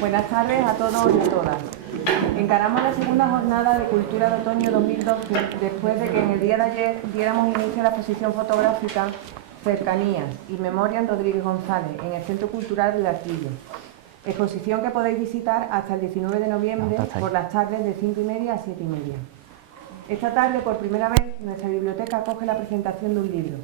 Buenas tardes a todos y a todas. Encaramos la segunda jornada de Cultura de Otoño 2012 después de que en el día de ayer diéramos inicio a la exposición fotográfica Cercanías y Memoria en Rodríguez González en el Centro Cultural del Artillo. Exposición que podéis visitar hasta el 19 de noviembre por las tardes de 5:30 a 7:30. Esta tarde, por primera vez, nuestra biblioteca acoge la presentación de un libro.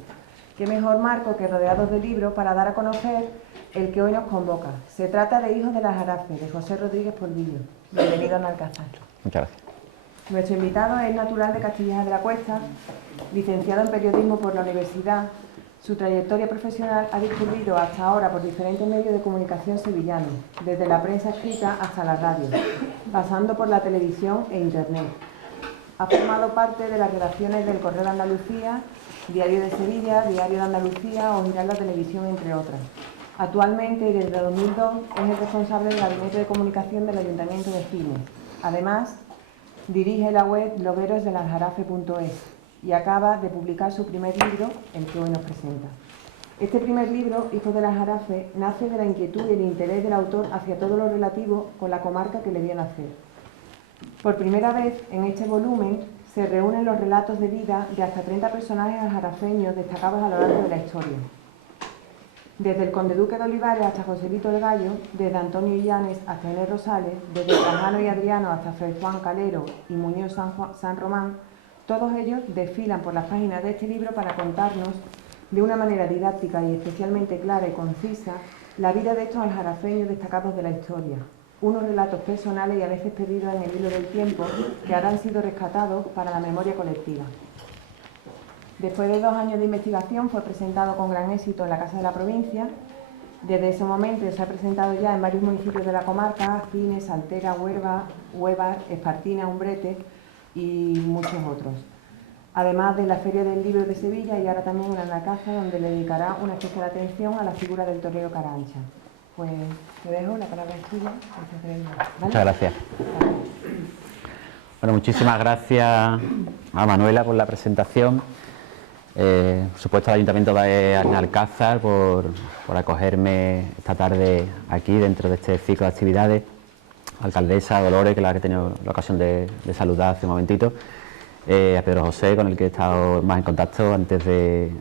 Qué mejor marco que rodeados de libros para dar a conocer el que hoy nos convoca. Se trata de Hijos del Aljarafe, de José Rodríguez Porvillo. Bienvenido a Alcázar. Muchas gracias. Nuestro invitado es natural de Castilleja de la Cuesta, licenciado en periodismo por la universidad. Su trayectoria profesional ha discurrido hasta ahora por diferentes medios de comunicación sevillanos, desde la prensa escrita hasta la radio, pasando por la televisión e internet. Ha formado parte de las redacciones del Correo de Andalucía, Diario de Sevilla, Diario de Andalucía o Giralda Televisión, entre otras. Actualmente, y desde 2002, es el responsable del Gabinete de Comunicación del Ayuntamiento de Fines. Además, dirige la web bloguerosdelaljarafe.es y acaba de publicar su primer libro, el que hoy nos presenta. Este primer libro, Hijos del Aljarafe, nace de la inquietud y el interés del autor hacia todo lo relativo con la comarca que le vio nacer. Por primera vez, en este volumen, se reúnen los relatos de vida de hasta 30 personajes aljarafeños destacados a lo largo de la historia. Desde el conde duque de Olivares hasta Joselito el Gallo, desde Antonio Illanes hasta Inés Rosales, desde Trajano y Adriano hasta Fray Juan Calero y Muñoz San Román, todos ellos desfilan por las páginas de este libro para contarnos, de una manera didáctica y especialmente clara y concisa, la vida de estos aljarafeños destacados de la historia. Unos relatos personales y a veces perdidos en el hilo del tiempo que ahora han sido rescatados para la memoria colectiva. Después de 2 años de investigación fue presentado con gran éxito en la Casa de la Provincia. Desde ese momento se ha presentado ya en varios municipios de la comarca: Fines, Altera, Huelva, Espartina, Umbrete y muchos otros. Además de la Feria del Libro de Sevilla y ahora también en Alcázar, donde le dedicará una especial atención a la figura del torero Carancha. Pues te dejo, la palabra es tuya. ¿Vale? Muchas gracias. Bueno, muchísimas gracias a Manuela por la presentación. Por supuesto al Ayuntamiento de Alcázar por acogerme esta tarde aquí dentro de este ciclo de actividades. Alcaldesa Dolores, que es la que he tenido la ocasión de saludar hace un momentito. A Pedro José, con el que he estado más en contacto antes de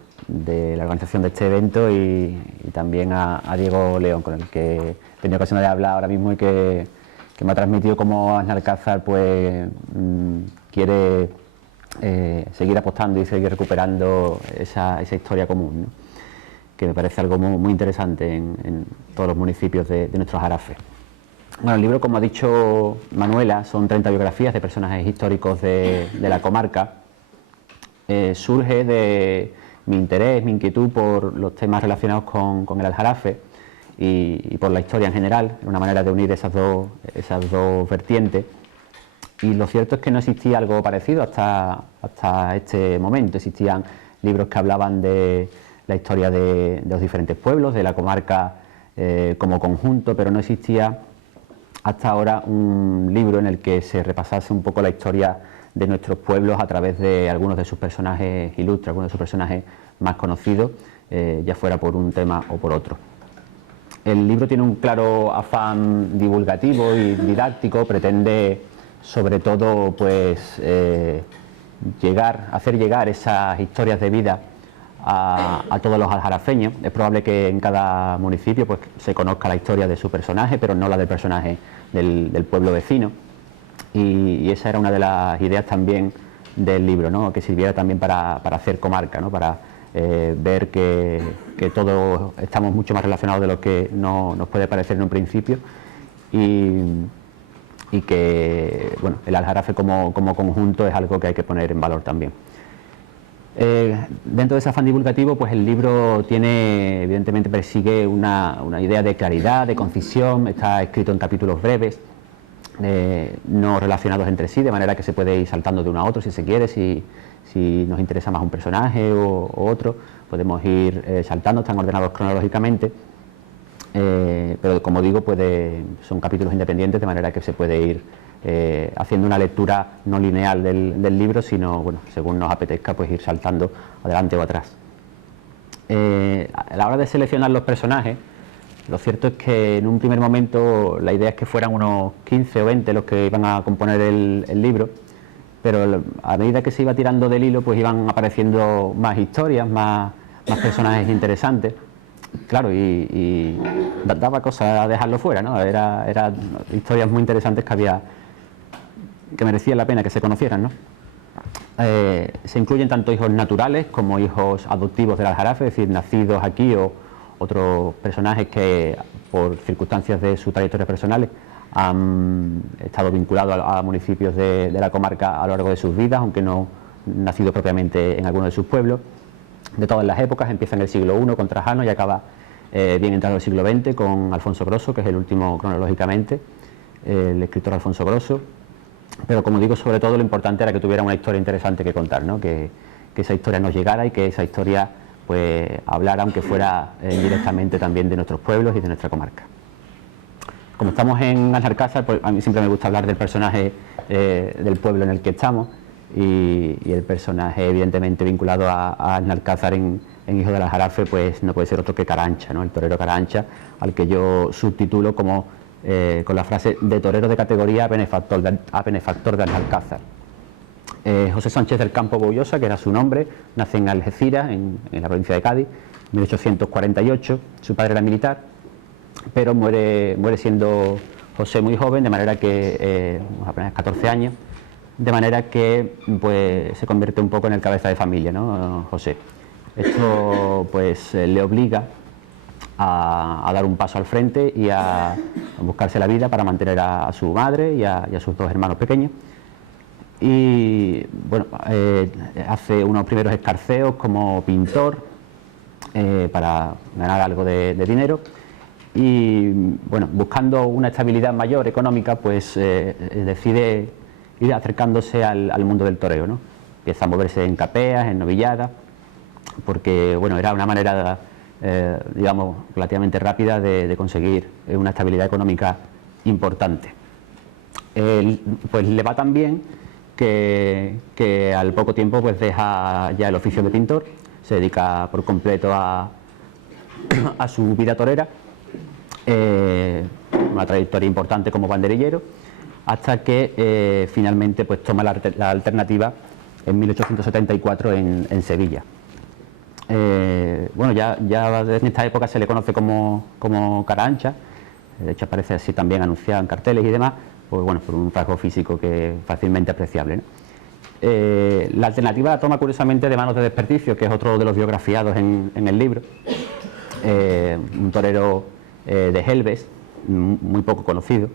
la organización de este evento, y también a Diego León, con el que he tenido ocasión de hablar ahora mismo y que me ha transmitido cómo Alcázar pues quiere seguir apostando y seguir recuperando esa historia común, ¿no? Que me parece algo muy interesante en todos los municipios de nuestros Aljarafe. Bueno, el libro, como ha dicho Manuela, son 30 biografías de personajes históricos de la comarca. Surge de mi interés, mi inquietud por los temas relacionados con el Aljarafe y por la historia en general, una manera de unir esas dos vertientes. Y lo cierto es que no existía algo parecido hasta este momento. Existían libros que hablaban de la historia de los diferentes pueblos, de la comarca como conjunto, pero no existía hasta ahora un libro en el que se repasase un poco la historia de nuestros pueblos a través de algunos de sus personajes ilustres, algunos de sus personajes más conocidos, ya fuera por un tema o por otro. El libro tiene un claro afán divulgativo y didáctico, pretende sobre todo pues hacer llegar esas historias de vida a todos los aljarafeños. Es probable que en cada municipio pues se conozca la historia de su personaje, pero no la del personaje del pueblo vecino, y esa era una de las ideas también del libro, ¿no? Que sirviera también para hacer comarca, ¿no? Para ver que todos estamos mucho más relacionados de lo que nos puede parecer en un principio, y que bueno, el Aljarafe como conjunto es algo que hay que poner en valor también. Dentro de ese afán divulgativo, pues el libro evidentemente persigue una idea de claridad, de concisión. Está escrito en capítulos breves, no relacionados entre sí, de manera que se puede ir saltando de uno a otro si se quiere. Si nos interesa más un personaje o otro, podemos ir saltando, están ordenados cronológicamente, pero como digo, son capítulos independientes, de manera que se puede ir haciendo una lectura no lineal del libro, sino, bueno, según nos apetezca, pues ir saltando adelante o atrás. A la hora de seleccionar los personajes, Lo cierto es que en un primer momento la idea es que fueran unos 15 o 20 los que iban a componer el libro, pero a medida que se iba tirando del hilo, pues iban apareciendo más historias, más personajes interesantes. Claro, y daba cosa a dejarlo fuera, ¿no? Eran historias muy interesantes que merecía la pena que se conocieran, ¿no? Se incluyen tanto hijos naturales como hijos adoptivos del Aljarafe, es decir, nacidos aquí, o otros personajes que por circunstancias de sus trayectorias personales han estado vinculados a municipios de la comarca a lo largo de sus vidas, aunque no nacidos propiamente en alguno de sus pueblos, de todas las épocas. Empieza en el siglo I con Trajano y acaba bien entrado el siglo XX con Alfonso Grosso, que es el último cronológicamente, el escritor Alfonso Grosso. Pero como digo, sobre todo lo importante era que tuviera una historia interesante que contar, ¿no? Que esa historia nos llegara y que esa historia pues hablara, aunque fuera indirectamente, también de nuestros pueblos y de nuestra comarca. Como estamos en Alcázar, pues a mí siempre me gusta hablar del personaje del pueblo en el que estamos, y el personaje evidentemente vinculado a Alcázar en Hijo del Aljarafe, pues no puede ser otro que Carancha, ¿no? El torero Carancha, al que yo subtitulo como con la frase de torero de categoría a benefactor de Alcázar. José Sánchez del Campo Boullosa, que era su nombre, nace en Algeciras, en la provincia de Cádiz, en 1848. Su padre era militar, pero muere siendo José muy joven, de manera que, apenas 14 años, de manera que pues se convierte un poco en el cabeza de familia, ¿no? José. Esto pues le obliga a dar un paso al frente y a buscarse la vida para mantener a su madre y a sus dos hermanos pequeños. Y bueno, hace unos primeros escarceos como pintor para ganar algo de dinero, y bueno, buscando una estabilidad mayor económica, pues decide ir acercándose al mundo del toreo, ¿no? Empieza a moverse en capeas, en novilladas, porque bueno, era una manera digamos relativamente rápida de conseguir una estabilidad económica importante. Pues le va tan bien que al poco tiempo pues deja ya el oficio de pintor, se dedica por completo a su vida torera, una trayectoria importante como banderillero, hasta que finalmente pues toma la alternativa en 1874 en Sevilla. Bueno, ya en esta época se le conoce como Carancha, de hecho aparece así también anunciado en carteles y demás, pues bueno, por un rasgo físico que es fácilmente apreciable, ¿no? La alternativa la toma curiosamente de Manos de Desperdicio, que es otro de los biografiados en el libro, un torero de Gelbes, muy poco conocido,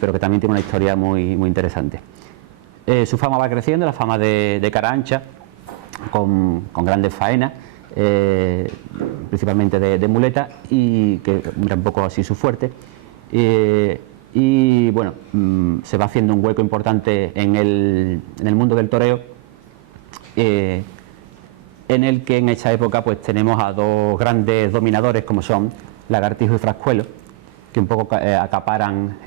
pero que también tiene una historia muy interesante. Su fama va creciendo, la fama de Carancha, con grandes faenas, principalmente de muleta, y que era un poco así su fuerte. Y bueno, se va haciendo un hueco importante en el mundo del toreo, en el que en esa época pues tenemos a dos grandes dominadores como son Lagartijo y Frascuelo, que un poco acaparan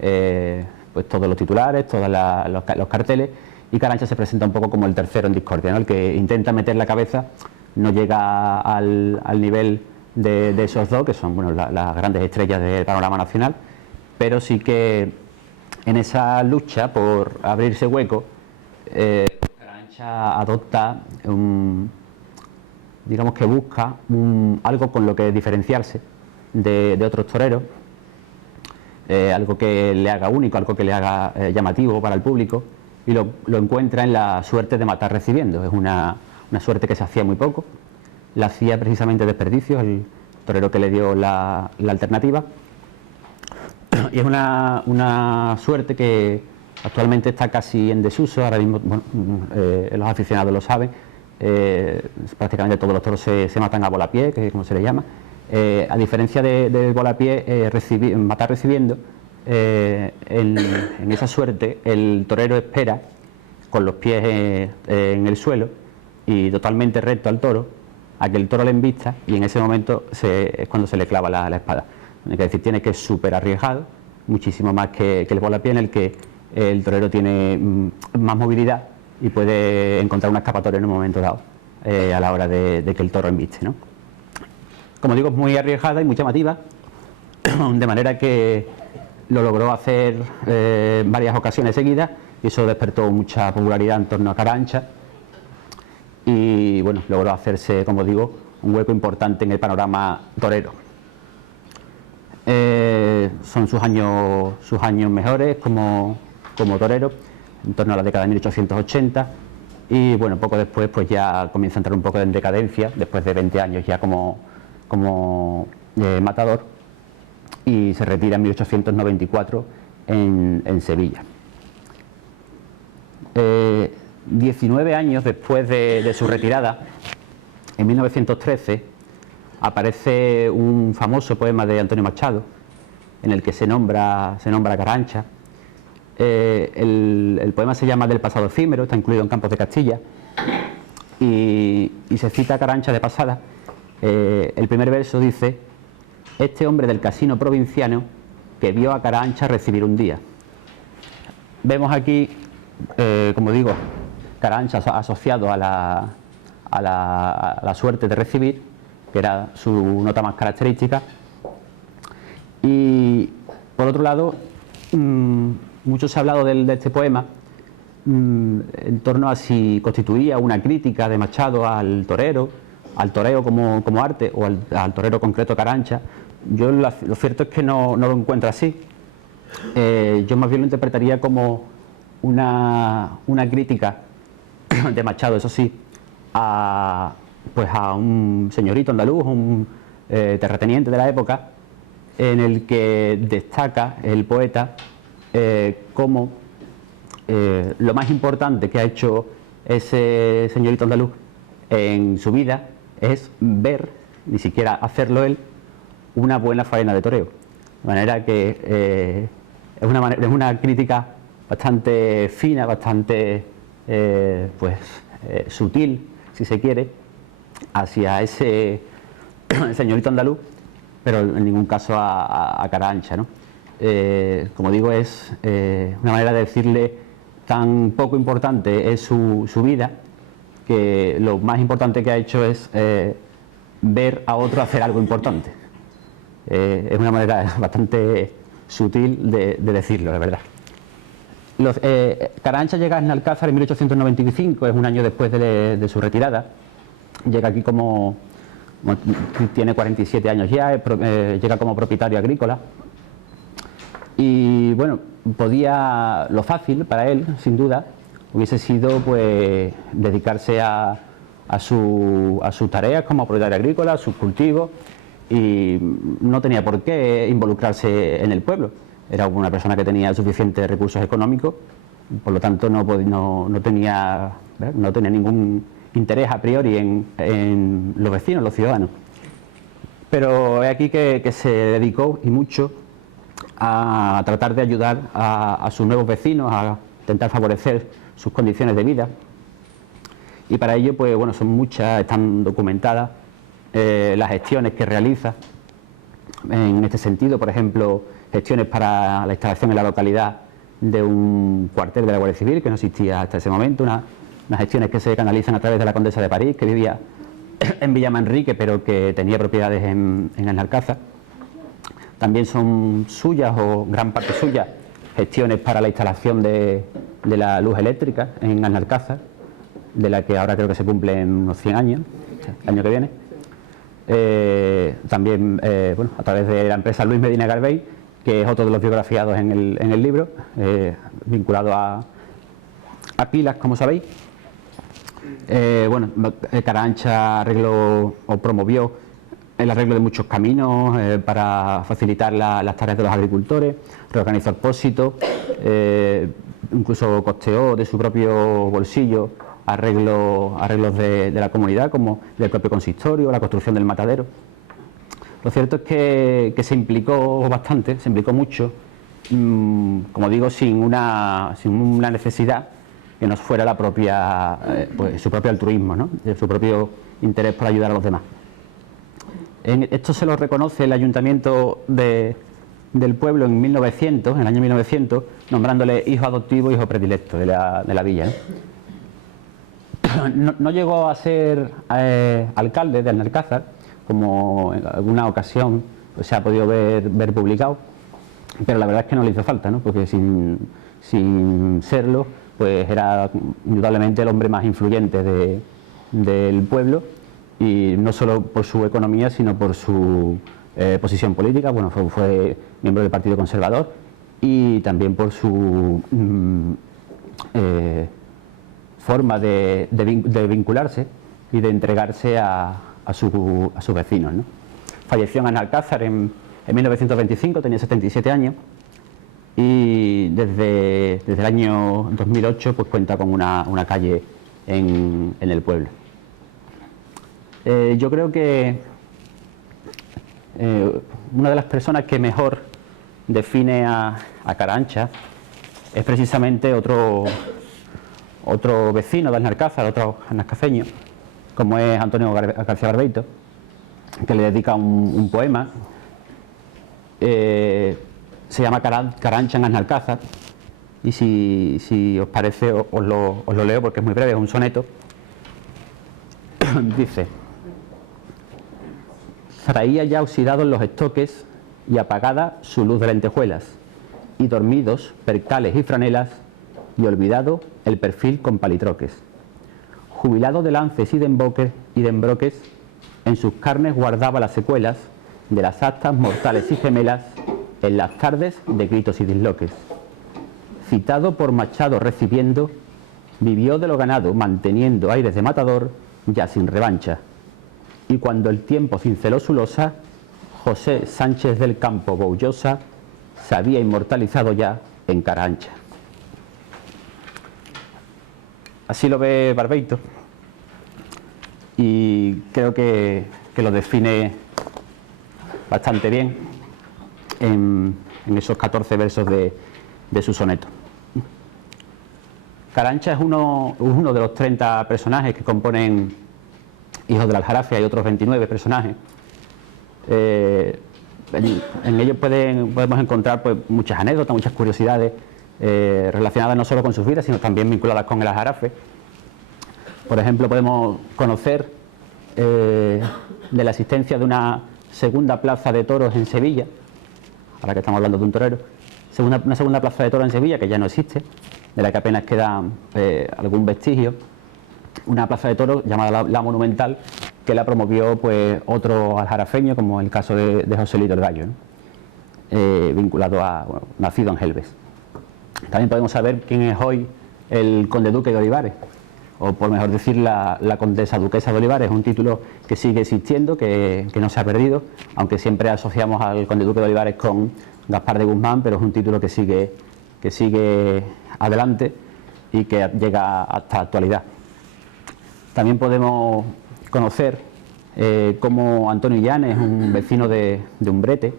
pues todos los titulares, todos los carteles, y Carancha se presenta un poco como el tercero en discordia, ¿no? El que intenta meter la cabeza, no llega al nivel de esos dos, que son bueno, las grandes estrellas del panorama nacional, pero sí que en esa lucha por abrirse hueco, Carancha adopta digamos que busca algo con lo que diferenciarse de otros toreros, algo que le haga único, algo que le haga llamativo para el público, y lo encuentra en la suerte de matar recibiendo. Es una suerte que se hacía muy poco, la hacía precisamente Desperdicio, el torero que le dio la alternativa, y es una suerte que actualmente está casi en desuso. Ahora mismo, bueno, los aficionados lo saben, prácticamente todos los toros se matan a volapié, que es como se le llama. A diferencia del volapié, matar recibiendo, en esa suerte el torero espera con los pies en el suelo y totalmente recto al toro, a que el toro le embista, y en ese momento es cuando se le clava la espada. Es decir, tiene que es súper arriesgado, muchísimo más que el volapié, en el que el torero tiene más movilidad y puede encontrar una escapatoria en un momento dado, a la hora de que el toro embiste, ¿no? Como digo, es muy arriesgada y muy llamativa, de manera que lo logró hacer varias ocasiones seguidas y eso despertó mucha popularidad en torno a Carabanchel y bueno, logró hacerse, como digo, un hueco importante en el panorama torero. Son sus años mejores como torero, en torno a la década de 1880 y bueno, poco después pues ya comienza a entrar un poco en decadencia, después de 20 años ya como matador, y se retira en 1894 en Sevilla. 19 años después de su retirada, en 1913, aparece un famoso poema de Antonio Machado, en el que se nombra a Carabanchel. El poema se llama Del pasado efímero, está incluido en Campos de Castilla, y se cita a Carabanchel de pasada. El primer verso dice: este hombre del casino provinciano que vio a Carabanchel recibir un día. Vemos aquí, como digo, Carabanchel asociado a la suerte de recibir, que era su nota más característica. Y por otro lado, mucho se ha hablado de este poema en torno a si constituía una crítica de Machado al toreo como arte, o al torero concreto Carabanchel. Yo lo cierto es que no lo encuentro así. Yo más bien lo interpretaría como una crítica de Machado, eso sí, a un señorito andaluz, un terrateniente de la época, en el que destaca el poeta como lo más importante que ha hecho ese señorito andaluz en su vida es ver, ni siquiera hacerlo él, una buena faena de toreo. De manera que es una crítica bastante fina, bastante sutil, si se quiere, hacia ese señorito andaluz, pero en ningún caso a Carabanchel, ¿no? Como digo, es una manera de decirle tan poco importante es su vida, que lo más importante que ha hecho es ver a otro hacer algo importante. Es una manera bastante sutil de decirlo, la verdad. Carabanchel llega a Benalcázar en 1895, es un año después de su retirada. Llega aquí tiene 47 años ya, llega como propietario agrícola. Y bueno, lo fácil para él, sin duda, hubiese sido pues dedicarse a sus tareas como propietario agrícola, a sus cultivos, y no tenía por qué involucrarse en el pueblo. Era una persona que tenía suficientes recursos económicos, por lo tanto no tenía ningún interés a priori en los vecinos, los ciudadanos. Pero es aquí que se dedicó, y mucho, a tratar de ayudar a sus nuevos vecinos, a intentar favorecer sus condiciones de vida. Y para ello, pues bueno, son muchas, están documentadas las gestiones que realiza en este sentido. Por ejemplo, gestiones para la instalación en la localidad de un cuartel de la Guardia Civil, que no existía hasta ese momento, unas gestiones que se canalizan a través de la condesa de París, que vivía en Villamanrique, pero que tenía propiedades en Benalcázar. También son suyas, o gran parte suyas, gestiones para la instalación de la luz eléctrica en Benalcázar, de la que ahora creo que se cumple en unos 100 años, el año que viene. También a través de la empresa Luis Medina Garbey, que es otro de los biografiados en el libro, vinculado a pilas, como sabéis. Carabanchel arregló o promovió el arreglo de muchos caminos para facilitar las tareas de los agricultores, reorganizó expósitos, incluso costeó de su propio bolsillo arreglos de la comunidad, como del propio consistorio, la construcción del matadero. Lo cierto es que se implicó bastante, se implicó mucho, como digo, sin una necesidad que no fuera su propio altruismo, ¿no? Su propio interés por ayudar a los demás. Esto se lo reconoce el ayuntamiento del pueblo en el año 1900, nombrándole hijo adoptivo, hijo predilecto de la villa, ¿no? No llegó a ser alcalde de Benalcázar, como en alguna ocasión se ha podido ver publicado, pero la verdad es que no le hizo falta, ¿no? Porque sin serlo, pues era indudablemente el hombre más influyente del pueblo, y no solo por su economía, sino por su posición política. Bueno, fue miembro del Partido Conservador, y también por su forma de vincularse y de entregarse a sus vecinos, ¿no? Falleció en Alcázar en 1925, tenía 77 años, y desde el año 2008 pues cuenta con una calle en el pueblo. Yo creo que una de las personas que mejor define a Carabanchel es precisamente otro vecino de Alcázar, otro alcázarceño, como es Antonio García Barbeito, que le dedica un poema. Se llama Carabanchel en Alcázar, y si os parece os lo leo porque es muy breve, es un soneto. Dice: traía ya oxidados los estoques y apagada su luz de lentejuelas, y dormidos percales y franelas, y olvidado el perfil con palitroques. Jubilado de lances y de embroques, en sus carnes guardaba las secuelas de las actas mortales y gemelas en las tardes de gritos y disloques. Citado por Machado recibiendo, vivió de lo ganado manteniendo aires de matador ya sin revancha. Y cuando el tiempo cinceló su losa, José Sánchez del Campo Boullosa se había inmortalizado ya en Carabanchel. Así lo ve Barbeito, y creo que lo define bastante bien en esos 14 versos de su soneto. Carabanchel es uno de los 30 personajes que componen Hijos del Aljarafe. Hay otros 29 personajes. En ellos podemos encontrar pues muchas anécdotas, muchas curiosidades relacionadas no solo con sus vidas, sino también vinculadas con el Aljarafe. Por ejemplo, podemos conocer de la existencia de una segunda plaza de toros en Sevilla, ahora que estamos hablando de un torero, una segunda plaza de toros en Sevilla que ya no existe, de la que apenas queda algún vestigio. Una plaza de toros llamada la Monumental, que la promovió pues otro aljarafeño, como el caso de Joselito el Gallo, ¿no? Vinculado nacido en Gelbes. También podemos saber quién es hoy el conde duque de Olivares, o por mejor decir la condesa duquesa de Olivares. Es un título que sigue existiendo, que no se ha perdido, aunque siempre asociamos al conde duque de Olivares con Gaspar de Guzmán, pero es un título que sigue adelante y que llega hasta la actualidad. También podemos conocer cómo Antonio Llanes, un vecino de Umbrete,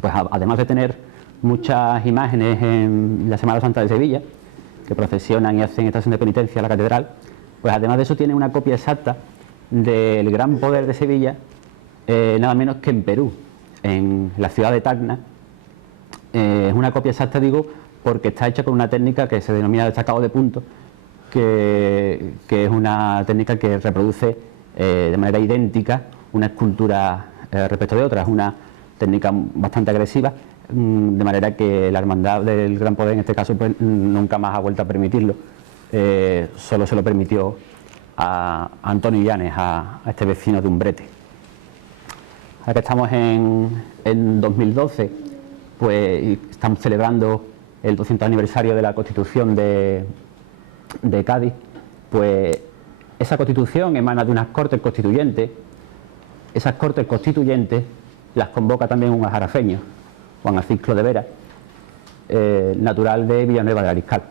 pues además de tener muchas imágenes en la Semana Santa de Sevilla, que procesionan y hacen estación de penitencia a la catedral, pues además de eso tiene una copia exacta del Gran Poder de Sevilla, nada menos que en Perú, en la ciudad de Tacna. Es una copia exacta, digo, porque está hecha con una técnica que se denomina destacado de punto, que es una técnica que reproduce de manera idéntica una escultura respecto de otra. Es una técnica bastante agresiva, de manera que la Hermandad del Gran Poder, en este caso, pues nunca más ha vuelto a permitirlo. Solo se lo permitió a Antonio Llanes, a este vecino de Umbrete. Ahora que estamos en 2012, pues estamos celebrando el 200 aniversario de la Constitución de Cádiz. Pues esa Constitución emana de unas Cortes Constituyentes. Esas Cortes Constituyentes las convoca también un aljarafeño, Juan Aciclo de Vera, natural de Villanueva de Ariscal.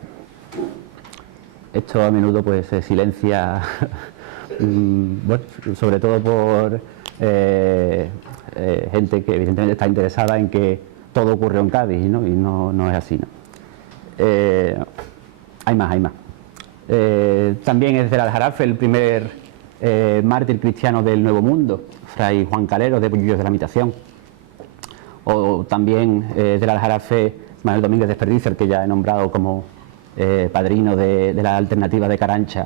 Esto a menudo pues se silencia, bueno, sobre todo por gente que evidentemente está interesada en que todo ocurrió en Cádiz, ¿no? Y no es así, ¿no? Hay más. También es del Aljarafe el primer mártir cristiano del Nuevo Mundo, Fray Juan Calero de Bullillos de la Imitación. O también del Aljarafe Manuel Domínguez de Desperdicio, que ya he nombrado como padrino de la alternativa de Carabanchel,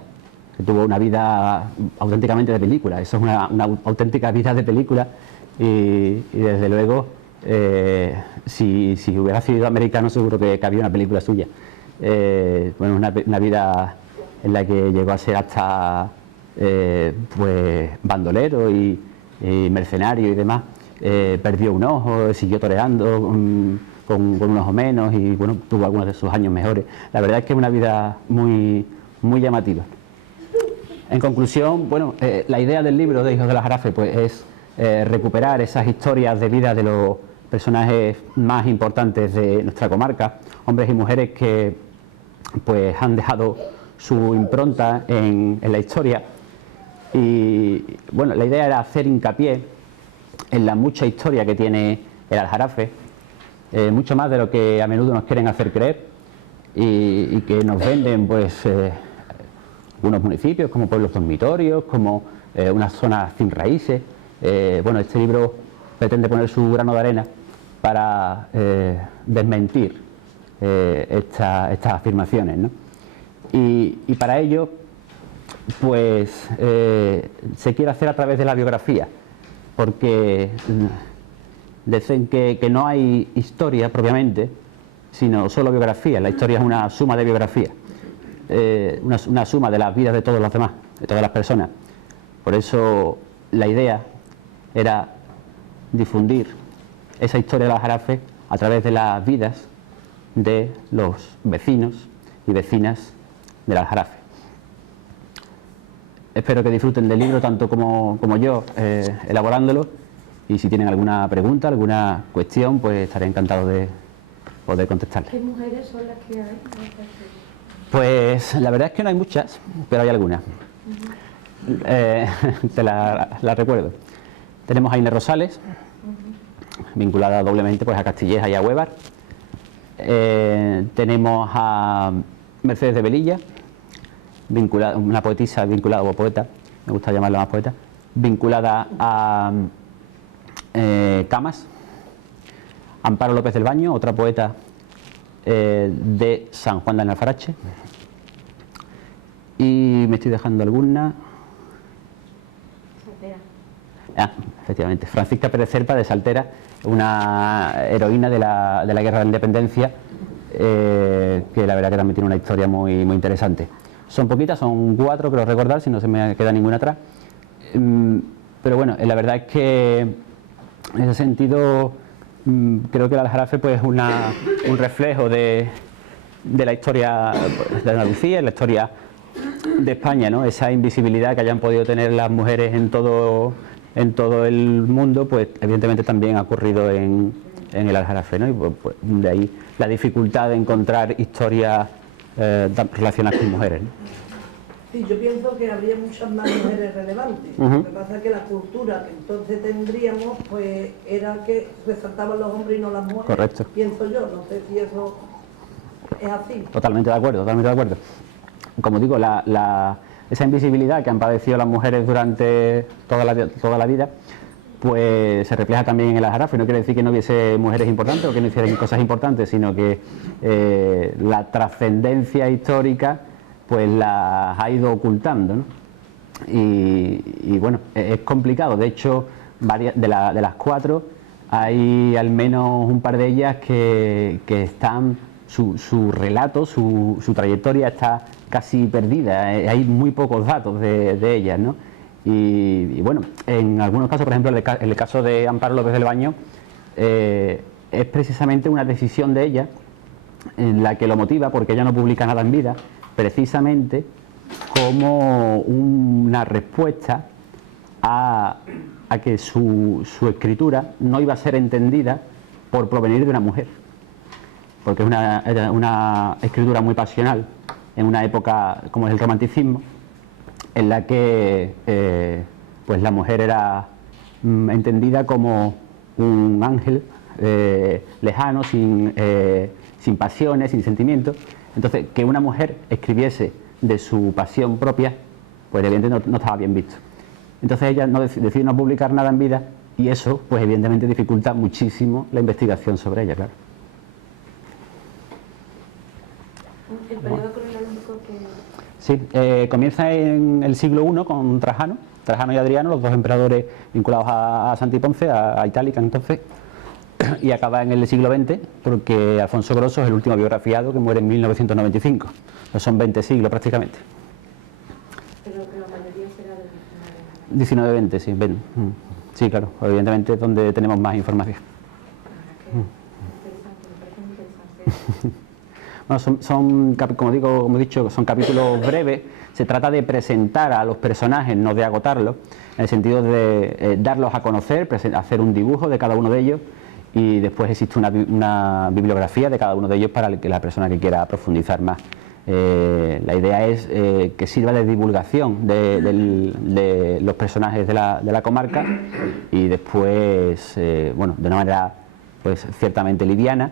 que tuvo una vida auténticamente de película. Eso es una auténtica vida de película, y desde luego, si hubiera sido americano, seguro que había una película suya. Bueno, una vida en la que llegó a ser hasta pues bandolero y mercenario y demás. Perdió un ojo, siguió toreando con un ojo menos y bueno, tuvo algunos de sus años mejores. La verdad es que es una vida muy llamativa. En conclusión, bueno, la idea del libro de Hijos del Aljarafe pues es recuperar esas historias de vida de los personajes más importantes de nuestra comarca, hombres y mujeres que pues han dejado su impronta en la historia. Y bueno, la idea era hacer hincapié en la mucha historia que tiene el Aljarafe, mucho más de lo que a menudo nos quieren hacer creer y que nos venden pues unos municipios como pueblos dormitorios, como unas zonas sin raíces. Bueno, este libro pretende poner su grano de arena para desmentir estas afirmaciones, ¿no? Y para ello pues se quiere hacer a través de la biografía, porque dicen que no hay historia propiamente, sino solo biografía. La historia es una suma de biografías, una suma de las vidas de todos los demás, de todas las personas. Por eso la idea era difundir esa historia del Aljarafe a través de las vidas de los vecinos y vecinas del Aljarafe. Espero que disfruten del libro tanto como yo elaborándolo, y si tienen alguna pregunta, alguna cuestión, pues estaré encantado de poder contestarles. ¿Qué mujeres son las que hay? Pues la verdad es que no hay muchas, pero hay algunas. Te la recuerdo. Tenemos a Inés Rosales, vinculada doblemente pues a Castilleja y a Huévar. Tenemos a Mercedes de Velilla, una poetisa vinculada, o poeta, me gusta llamarla más poeta, vinculada a Camas. Amparo López del Baño, otra poeta de San Juan de Alfarache. Y me estoy dejando alguna. Saltera. Efectivamente, Francisca Pérez Cerpa de Saltera, una heroína de la Guerra de la Independencia, que la verdad que también tiene una historia muy interesante. Son poquitas, son 4, creo recordar, si no se me queda ninguna atrás. Pero bueno, la verdad es que en ese sentido creo que el Aljarafe pues, es un reflejo de la historia de Andalucía, la historia de España, ¿no? Esa invisibilidad que hayan podido tener las mujeres en todo el mundo, pues evidentemente también ha ocurrido en el Aljarafe, ¿no? Y pues, de ahí la dificultad de encontrar historias relacionadas con mujeres, ¿no? Sí, yo pienso que habría muchas más mujeres relevantes. Lo que pasa es que la cultura que entonces tendríamos, pues era que resaltaban los hombres y no las mujeres. Correcto. Pienso yo, no sé si eso es así. Totalmente de acuerdo, totalmente de acuerdo. Como digo, esa invisibilidad que han padecido las mujeres durante toda la vida, pues se refleja también en el Aljarafe. No quiere decir que no hubiese mujeres importantes o que no hicieran cosas importantes, sino que la trascendencia histórica pues las ha ido ocultando, ¿no? Y bueno, es complicado. De hecho, de las 4 hay al menos un par de ellas que están, su relato, su trayectoria está casi perdida. Hay muy pocos datos de ellas, ¿no? Y bueno, en algunos casos, por ejemplo, en el caso de Amparo López del Baño, es precisamente una decisión de ella en la que lo motiva, porque ella no publica nada en vida, precisamente como una respuesta a que su escritura no iba a ser entendida por provenir de una mujer, porque es una escritura muy pasional en una época como es el romanticismo, en la que pues la mujer era entendida como un ángel lejano, sin pasiones, sin sentimientos. Entonces, que una mujer escribiese de su pasión propia, pues evidentemente no estaba bien visto. Entonces ella decide no publicar nada en vida, y eso, pues evidentemente dificulta muchísimo la investigación sobre ella, claro. ¿El periodo cronológico que...? Sí, comienza en el siglo I con Trajano y Adriano, los dos emperadores vinculados a Santiponce, a Itálica entonces, y acaba en el siglo XX porque Alfonso Grosso es el último biografiado que muere en 1995. Pues son 20 siglos prácticamente. Pero que la mayoría será del 19-20, sí. Sí, claro, evidentemente es donde tenemos más información. Interesante, me parece muy interesante. Bueno, como he dicho, son capítulos breves. Se trata de presentar a los personajes, no de agotarlos, en el sentido de darlos a conocer, hacer un dibujo de cada uno de ellos y después existe una bibliografía de cada uno de ellos para que la persona que quiera profundizar más. La idea es que sirva de divulgación de los personajes de la comarca y después, bueno, de una manera pues ciertamente liviana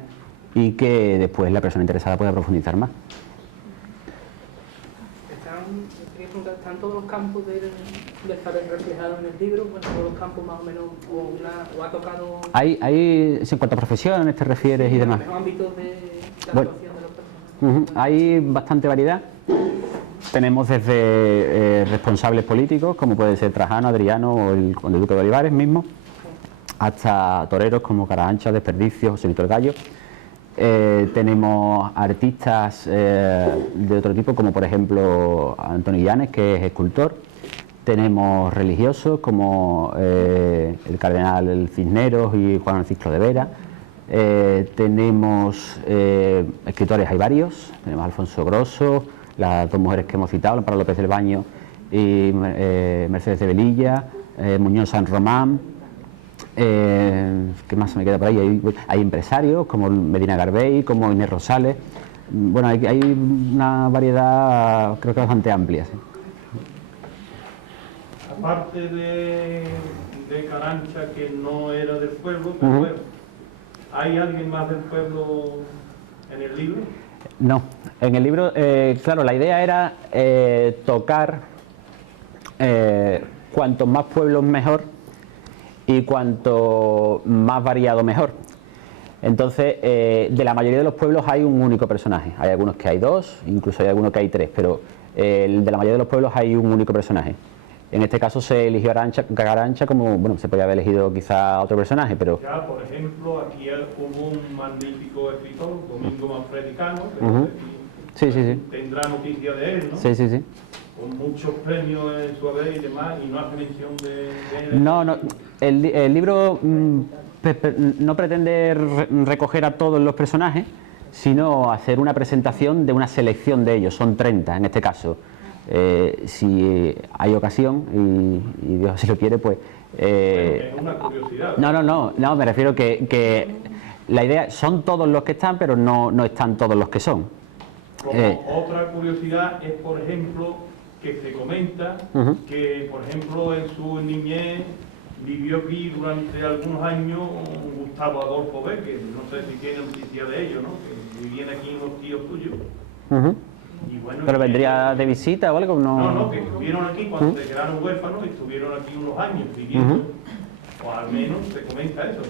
y que después la persona interesada pueda profundizar más. ¿Están todos los campos del saber reflejados en el libro? Bueno, todos los campos más o menos, o ha tocado... Hay, en cuanto a profesiones te refieres y demás. Los ámbitos de la Bueno, actuación de los personajes. hay bastante variedad. Tenemos desde responsables políticos, como puede ser Trajano, Adriano o el conde duque de Olivares mismo, hasta toreros como Cara Ancha, Desperdicio, José Víctor Gallo. Tenemos artistas de otro tipo, como por ejemplo Antonio Llanes, que es escultor. Tenemos religiosos como el cardenal Cisneros y Juan Francisco de Vera. Tenemos escritores, hay varios. Tenemos Alfonso Grosso, las dos mujeres que hemos citado, Amparo López del Baño y Mercedes de Velilla, Muñoz San Román. ¿Qué más se me queda por ahí? Hay empresarios como Medina Garbey, como Inés Rosales. Bueno, hay una variedad creo que bastante amplia. ¿Sí? Aparte de Carancha, que no era del pueblo, pero bueno, ¿hay alguien más del pueblo en el libro? No, en el libro, claro, la idea era tocar cuantos más pueblos mejor y cuanto más variado mejor. Entonces, de la mayoría de los pueblos hay un único personaje. Hay algunos que hay dos, incluso hay algunos que hay tres, pero de la mayoría de los pueblos hay un único personaje. En este caso se eligió Carancha como, bueno, se podría haber elegido quizá otro personaje, pero... Ya, por ejemplo, aquí hubo un magnífico escritor, Domingo Manfredicano, que Sí. tendrá noticia de él, ¿no? Sí. Con muchos premios en su haber y demás, y no hace mención de él. No, el libro no pretende recoger a todos los personajes, sino hacer una presentación de una selección de ellos, son 30 en este caso. Si hay ocasión y Dios si lo quiere, pues... Es una curiosidad. No, me refiero que la idea, son todos los que están, pero no están todos los que son. Como otra curiosidad es, por ejemplo, que se comenta que, por ejemplo, en su niñez vivió aquí durante algunos años Gustavo Adolfo Bécquer, no sé si tiene noticia de ello, ¿no? Que vivían aquí unos tíos tuyos. Y bueno, ¿Pero vendría de visita o algo? No, que estuvieron aquí cuando se quedaron huérfanos y estuvieron aquí unos años viviendo, o al menos se comenta eso.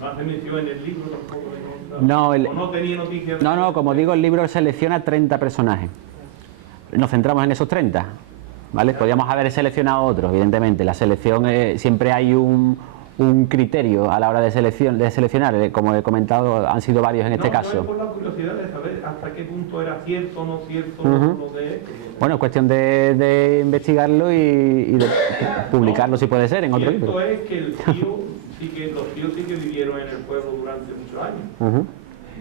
No hace mención en el libro tampoco. No tenía noticias. No, como digo, el libro selecciona 30 personajes. Nos centramos en esos 30, ¿vale? Podríamos haber seleccionado otros, evidentemente. La selección, siempre hay un criterio a la hora de seleccionar, como he comentado, han sido varios en este caso. Por la curiosidad de saber hasta qué punto era cierto o no cierto lo de esto. Bueno, es cuestión de investigarlo y de publicarlo si puede ser en otro libro. Cierto es que los tíos sí que vivieron en el pueblo durante muchos años.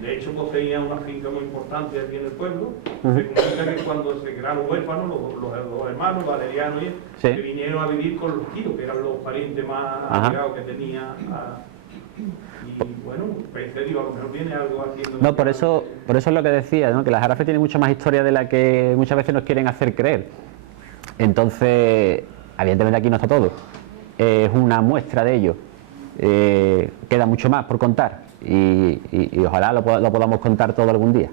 De hecho, poseían una finca muy importante aquí en el pueblo. Se comenta que cuando se quedaron huérfanos, los hermanos, Valeriano y que vinieron a vivir con los tíos, que eran los parientes más allegados que tenía. Y bueno, pensé, digo, a lo mejor viene algo haciendo... No, por eso es lo que decía, ¿no? Que la Jarafe tiene mucha más historia de la que muchas veces nos quieren hacer creer. Entonces, evidentemente aquí no está todo. Es una muestra de ello. Queda mucho más por contar y ojalá lo podamos contar todo algún día.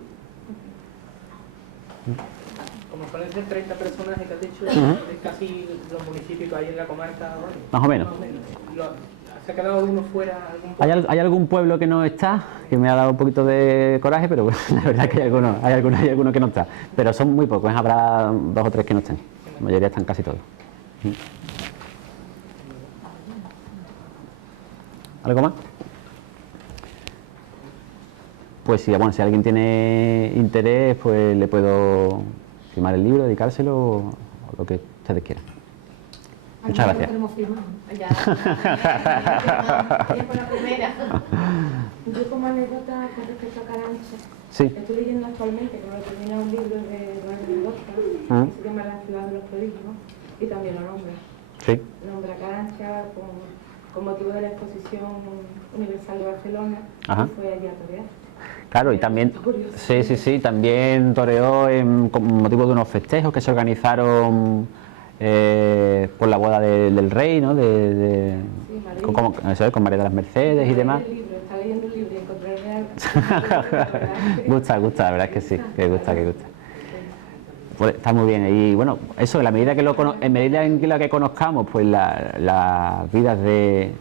Como suelen ser 30 personajes que has dicho, es casi los municipios que hay en la comarca. Más o menos. ¿Se ha quedado alguno fuera? ¿Hay algún pueblo que no está? Que me ha dado un poquito de coraje, pero bueno, la verdad es que hay alguno que no está. Pero son muy pocos, habrá 2 o 3 que no estén. La mayoría están casi todos. ¿Algo más? Pues sí, bueno, si alguien tiene interés, pues le puedo firmar el libro, dedicárselo o lo que ustedes quieran. Muchas gracias. Ya fue la primera. Yo como anécdota con respecto a Carabanchel, Sí. estoy leyendo actualmente, como termina un libro de Manuel Mendoza, que se llama La ciudad de los prodigios, y también lo nombra. Sí. Nombra Carabanchel con motivo de la exposición universal de Barcelona, Ajá. y fue allí a torear. Claro, y también, sí, también toreó con motivo de unos festejos que se organizaron por la boda del rey, ¿no? Sí, Madrid. Con María de las Mercedes y demás. Está leyendo el libro y encontré el real. Gusta, la verdad es que sí, que gusta. Pues está muy bien. Y bueno, eso, en medida en la que conozcamos pues las vidas de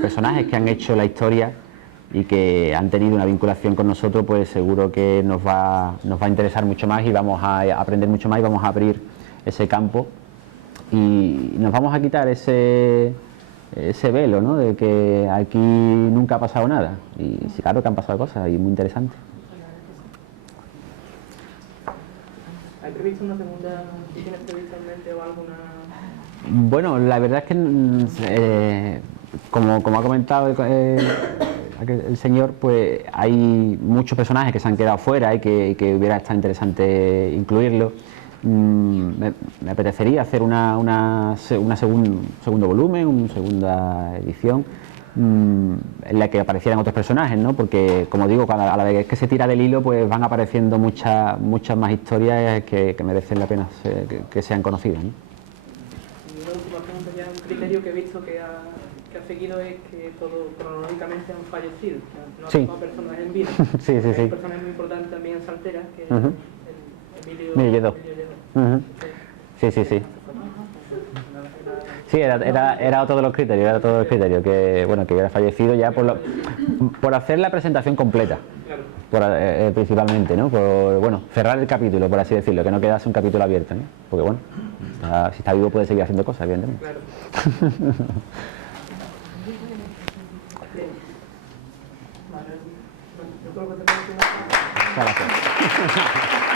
personajes que han hecho la historia y que han tenido una vinculación con nosotros, pues seguro que nos va a interesar mucho más y vamos a aprender mucho más y vamos a abrir ese campo y nos vamos a quitar ese velo, ¿no? De que aquí nunca ha pasado nada. Y sí, claro que han pasado cosas y muy interesantes. ¿Hay previsto una segunda? ¿Si tienes previsto en mente o alguna? Bueno, la verdad es que como ha comentado el señor, pues hay muchos personajes que se han quedado fuera y que hubiera estado interesante incluirlos. Me apetecería hacer un segundo volumen, una segunda edición en la que aparecieran otros personajes, ¿no? Porque, como digo, a la vez que se tira del hilo, pues van apareciendo muchas más historias que merecen la pena que sean conocidas, ¿no? Y una última pregunta, ya un criterio que he visto que ha seguido es que todo cronológicamente han fallecido, no Sí. son personas en vida. Sí. Hay personas muy importantes también en Saltera, que es Ujú. Emilio Lledó. Ujú. Sí. Sí, era otro de los criterios, que bueno, que hubiera fallecido ya por hacer la presentación completa, principalmente, ¿no? Por cerrar el capítulo, por así decirlo, que no quedase un capítulo abierto, ¿no? Porque bueno, si está vivo puede seguir haciendo cosas, evidentemente. Claro. Vale, yo creo que te puedo decir una cosa. Gracias.